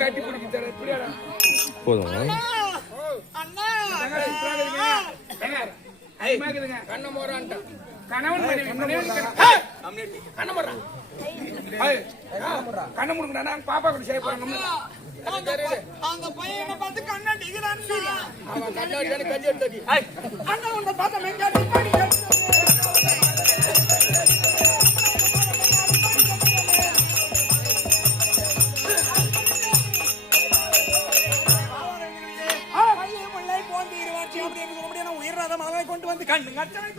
கட்டி பிடிக்க எப்படியாடா போதும் கண்ண மோரான்ட்ட கணவன் கண்ண மோறான் கண்ண முடுங்கடா பாப்பா கூட செய்ய போறோம் அந்த பையனை பார்த்து கண்ணாடிக்கிறான் அவன் கண்ணாடி கஞ்சி எடுத்து அண்ணா உன்னை பார்த்த மெங்காடி கொண்டு வந்து கண்ணு கட்டணை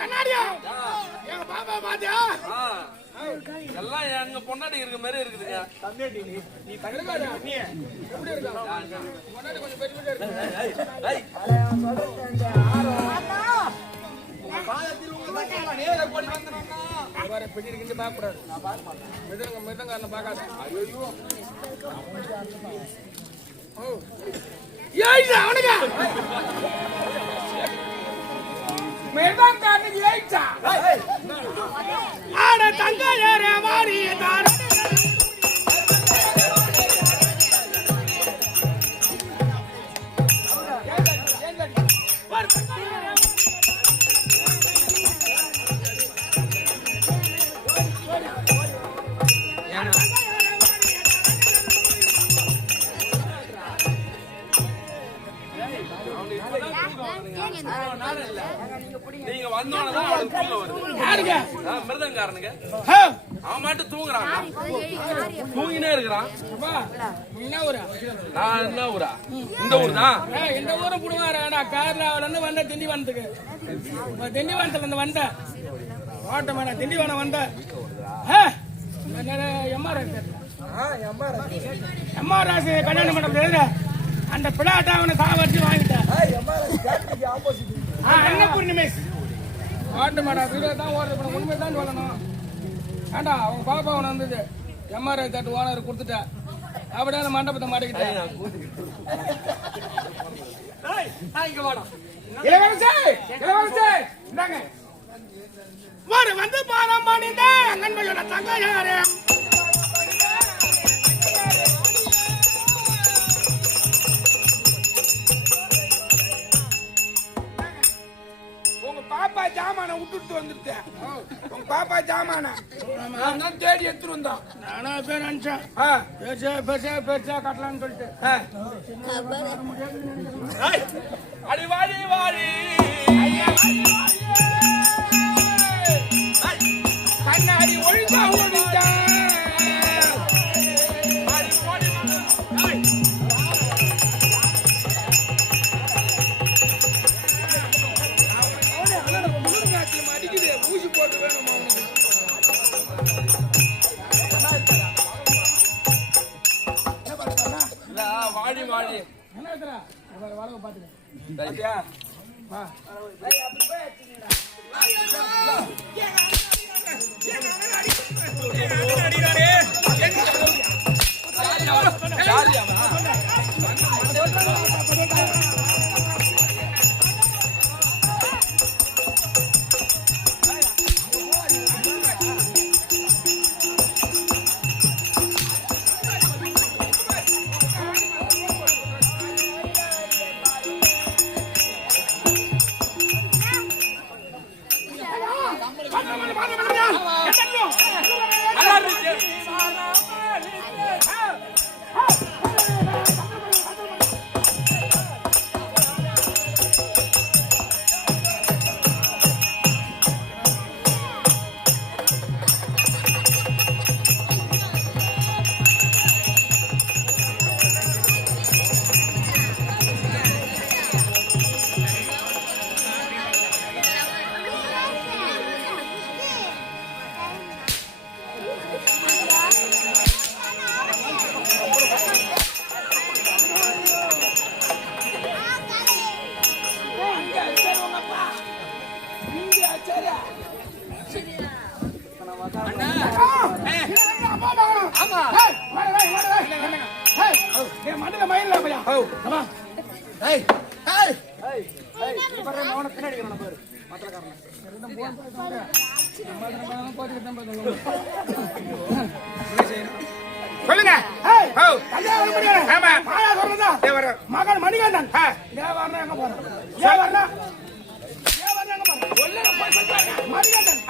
கண்ணாடியா எங்க பாப்பா பாத்தியா எல்லாம் எங்க பொண்டாட்டி இருக்க மாதிரி இருக்குதுங்க. நீ தங்கக்காரா நீ எப்படி இருக்கா பொண்டாட்டி கொஞ்சம் பெரிய இருக்கு பாதத்தில் உங்க நேர போடி வந்துறோம்னா வேற பெண்ணிருக்கு பார்க்க கூடாது நான் பார்க்க மாட்டேன் மிருதங்காரனை பார்க்காத ஐயோ ஏய் அவனுங்க மிருதங்காரனுக்கு ஏய்ச்சா ஆட தங்க ஏற மாறி தார நீங்க வந்தோனதான் அவனுக்கு தூக்கம் வருது. யாருங்க மிருதங்காரனுங்க அவன் மட்டும் தூங்குறான், தூங்கினே இருக்கிறான். என்ன ஊரா நான் என்ன ஊரா? இந்த ஊர் தான். இந்த ஊரை புடுவாரா கேரளாவில இருந்து வந்த திண்டிவனத்துக்கு திண்டிவனத்துல இருந்து வந்த ஓட்டமான திண்டிவனம் வந்த எம்ஆர்ஆர் கல்யாணம் பண்ண அந்த பிளாட்டை அவனை சாவடிச்சு வாங்கிட்டேன். அன்னபூர்ணி மேஸ் ஆட்டு மாடா வீடியோ தான் ஓடுறது உண்மை தான் சொல்லணும். ஏண்டா அவங்க பாப்பா அவனை வந்தது எம்ஆர்ஐ தட்டு ஓனர் கொடுத்துட்டேன். அப்படியே அந்த மண்டபத்தை மாட்டிக்கிட்டேன். இளவரசே இளவரசே இந்தாங்க ஒரு வந்து பாரம் பண்ணிட்ட அங்கன்மையோட தங்க யாரு பாப்பா ஜாமான விட்டுட்டு வந்துட்டேன். உங்க பாப்பா ஜாமான நான் தேடி எடுத்துட்டு வந்தான். நானா பேர் அனுப்பிச்சேன் பெருசா பெருசா பெருசா கட்டலான்னு சொல்லிட்டு அடி வாடி வாடி கண்ணாடி ஒழுங்கா ஓடிச்சான். ஊசி போட்டு வேணுமா வாடி வாடி என்ன வளவு பாத்துக்க சொல்லுங்க. மகன் மணிகண்டன் தேவர்னா எங்க போறான்? தேவர்னா மணிகண்டன்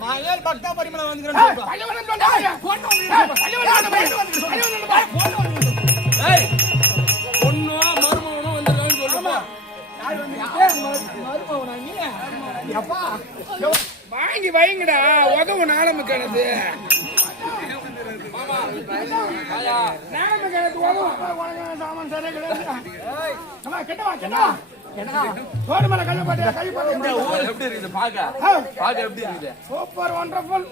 மகள் பக்தா பரிமளம் வந்துக்கிறேன். பொண்ணோ மருமகனோ வந்துருக்கான்னு சொல்லுமா? வாங்கி வைங்கடா, உதவு நாளம கிணத்து சாமான் சரியா கிடையாது. சோறு மேல கையை போட்டு கை போட்டு ஊர் எப்படி இருக்குது பாக்க எப்படி இருக்குது? Super wonderful.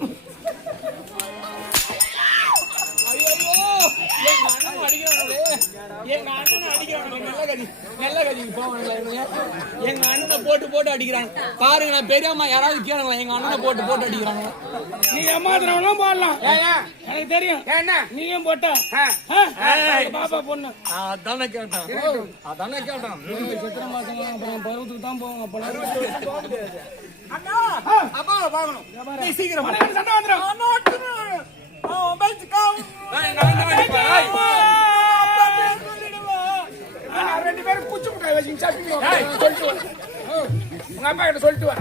எங்க அண்ணன் அடிக்கிறாங்க. நல்ல கதி போவானுங்களா? எங்க அண்ணனை போட்டு அடிக்கிறாங்க. பாருங்க, நான் பெரியம்மா யாராவது கேளுங்களா? எங்க அண்ணனை போட்டு அடிக்கிறாங்க. நீ ஏமாத்தினவனும் போடலாம், எனக்கு தெரியும். நீயும் போட்ட பாப்பா பொண்ணு அதானே கேட்டான். சித்திரை மாசம் அப்புறம் பருவத்துக்கு தான் போவோம். அண்ணா அப்பா பாக்கணும். நீ சீக்கிரம் சண்டை வந்துடும். ரெண்டு பேரும் குச்சி முட்டாய் வச்சு சொல்லிட்டு உங்க அப்பா கிட்ட சொல்லிட்டு வா.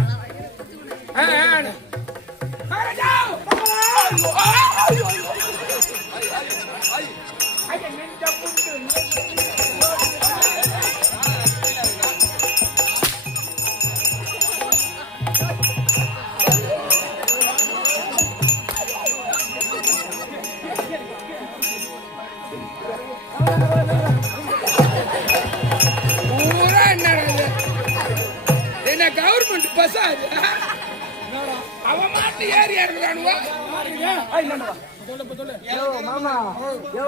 கவர்மெண்ட் பஸ் அவன் மாட்டு ஏறி இறங்குறானுவா. மாமா யோ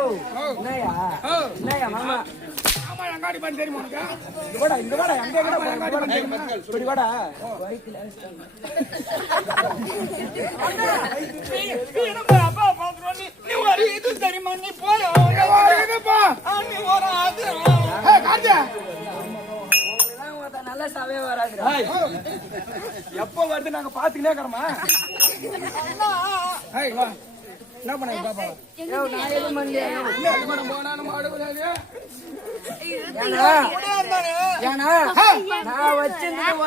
என்னையா மாமா ஆமா, அங்காடி பண்ணி தெரியுமா உனக்கு? இங்க வாடா அங்க கூட இப்படி வாடா அப்பா பாக்குறோம். நீ ஒரு இது தெரியுமா? நீ போற நீ ஒரு அது நல்ல சவே வராது. எப்ப வருது நாங்க பாத்துக்கிட்டே இருக்கிறோமா? என்ன பண்ண பாப்பா? நான் எதுவும் பண்ணல. போனாலும் மாடுபடாது. ஏன்னா நான் வச்சிருந்தது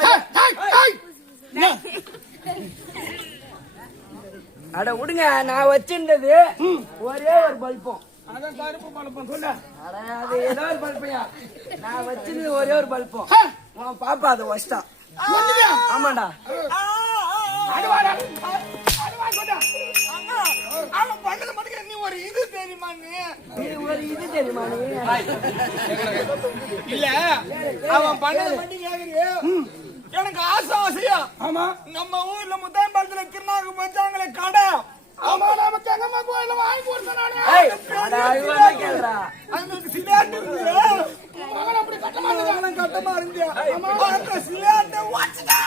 அட விடுங்க, நான் வச்சிருந்தது ஒரே ஒரு பல்பம். அதான் கருப்பு பழப்பம் சொல்ல. அது ஏதோ ஒரு பல்பையா, நான் வச்சிருந்தது ஒரே ஒரு பல்பம். உன் பாப்பா அதை வச்சிட்டான். ஆமாண்டா. அவன் பண்ணது மட்டும் நீ ஒரு இது தெரியுமா? நீ ஒரு இது தெரியுமா? இல்ல அவன் பண்ணது மட்டும் கேக்குறியே. எனக்கு ஆசையா ஆமா, நம்ம ஊர்ல முத்தாயம்பாளத்துல திருநாக்கு வச்சாங்களே கடை. ஆமா, நமக்கு எங்கம்மா கோயில வாங்கி கொடுத்தேன் நானு. அவங்களுக்கு சிலேட்டு இருந்தது. மகன் அப்படி கட்டமா இருந்தா கட்டமா இருந்து அந்த சிலேட்டை வச்சுட்டா.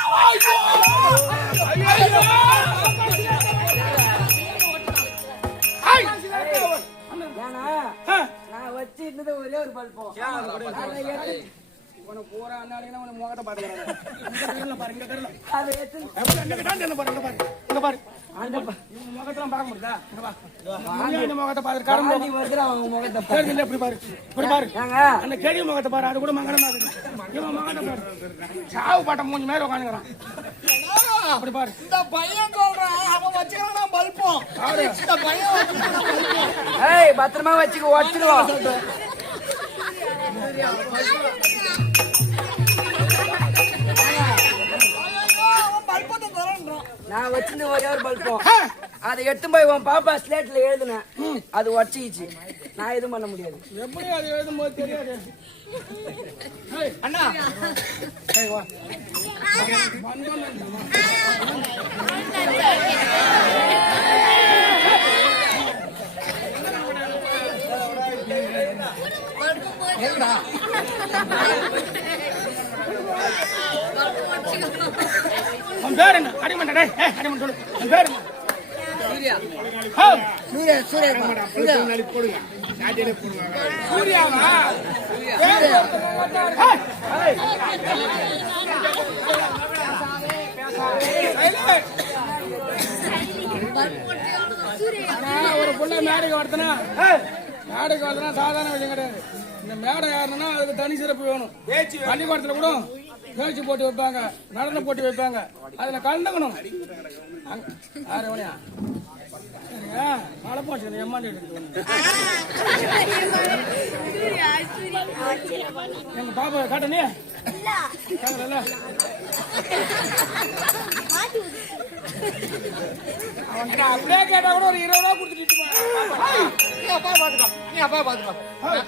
நான் வச்சிருந்தது ஒரே ஒரு பல்பம். உனக்கு பூரா அண்ணாடினா உனக்கு முகத்தை பாத்துக்கிறாங்க. பாரு இங்க தெரியல. அதை எடுத்து பாரு அந்த முகத்தெல்லாம் பார்க்க முடியுதா? இந்த முகத்தை பாரு. கரும்பு வருதுடா அவங்க முகத்தை. இல்ல இப்படி பாரு, இப்படி பாரு. அந்த கேடி முகத்தை பாரு, அது கூட மங்கடமா இருக்கு. இவன் முகத்தை பாரு, சாவு பாட்ட மூஞ்சி மாதிரி உட்காந்துக்கிறான். அப்படி பாரு. இந்த பையன் சொல்றான் அவன் வச்சுக்கிறான் பல்பம். இந்த பையன் வச்சுக்கிறான் பல்பம். ஏய் பத்திரமா வச்சுக்க, உடச்சிடுவோம். நான் வச்சிருந்த ஒரே ஒரு பல்பம். அதை எடுத்து போய் உன் பாப்பா ஸ்லேட்ல எழுதுனேன். அது உடச்சிச்சு. நான் எதுவும் பண்ண முடியாது. எப்படி அது எழுதும் போது தெரியாது. அண்ணா உன் பேர் என்ன? அடிமண்டே, அடிமன் சொல்லு. உன் பேர் என்ன? சூர்யாவா? ஒரு புள்ள மேடைக்கு வரதுனா சாதாரண விஷயம் கிடையாது. இந்த மேடை யாருன்னா அதுக்கு தனி சிறப்பு வேணும். பள்ளிக்கூடத்துல கூட பேச்சு போட்டி வைப்பாங்க, நடன போட்டி வைப்பாங்க, அதுல கலந்துக்கணும். மழை போச்சு எம்மாண்டி எங்க பாப்பா காட்டனே அப்படியே கேட்டா கூட ஒரு 20 ரூபா கொடுத்துட்டு அப்பா பாத்துக்கோ, நீ அப்பா பாத்துக்கோ,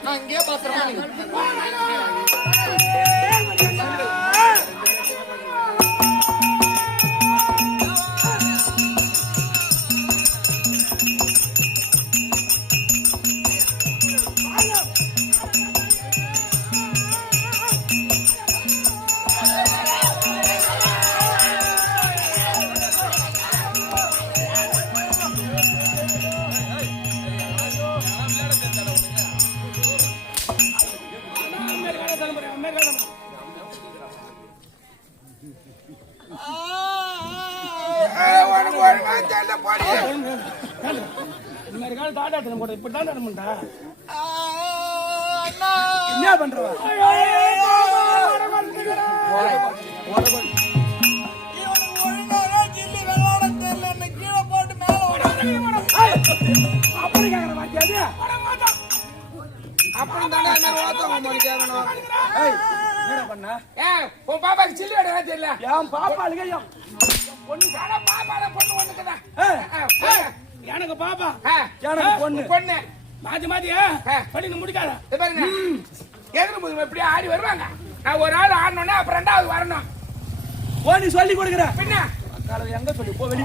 நான் இங்கே பாத்துறேன். இந்த மாதிரி காலம் தாண்டாட்டம் போட இப்படி தான் நடமுண்டா என்ன பண்றவா? அப்படி கேக்குற வாத்தியாரு அப்புறம் தானே கேட்கணும். என்ன பண்ண உன் பாப்பாக்கு சில்லு வேட தெரியல. என் பாப்பாளுக்கு பொண்ணு பாப்பால பொண்ணு ஒண்ணுக்குதான். எனக்கு பாப்பா எனக்கு பொண்ணு பொண்ணு மாத்தி மாத்தி படிக்க முடிக்காத பாருங்க. எதிர்ப்பு எப்படியா ஆடி வருவாங்க. நான் ஒரு ஆள் ஆடணும்னா அப்புறம் ரெண்டாவது வரணும். ஓ நீ சொல்லி கொடுக்குற பின்ன எங்க சொல்லி போ வெளி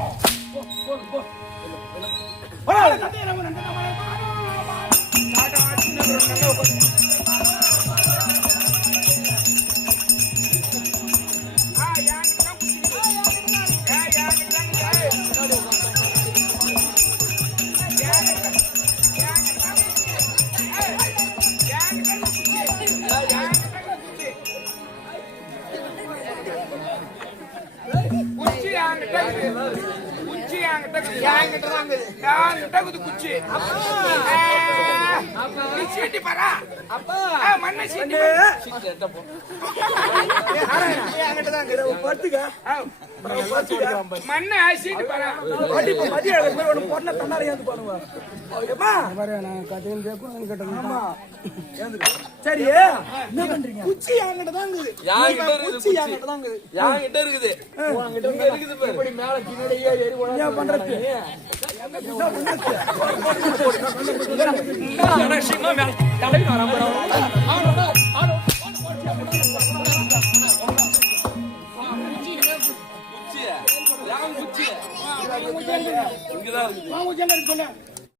சரி என்ன பண்றீங்க? குச்சி என்கிட்ட தான் இருக்குது. மேல பின்னாடியே ஏறி பண்றது இங்கதான் இருக்கு.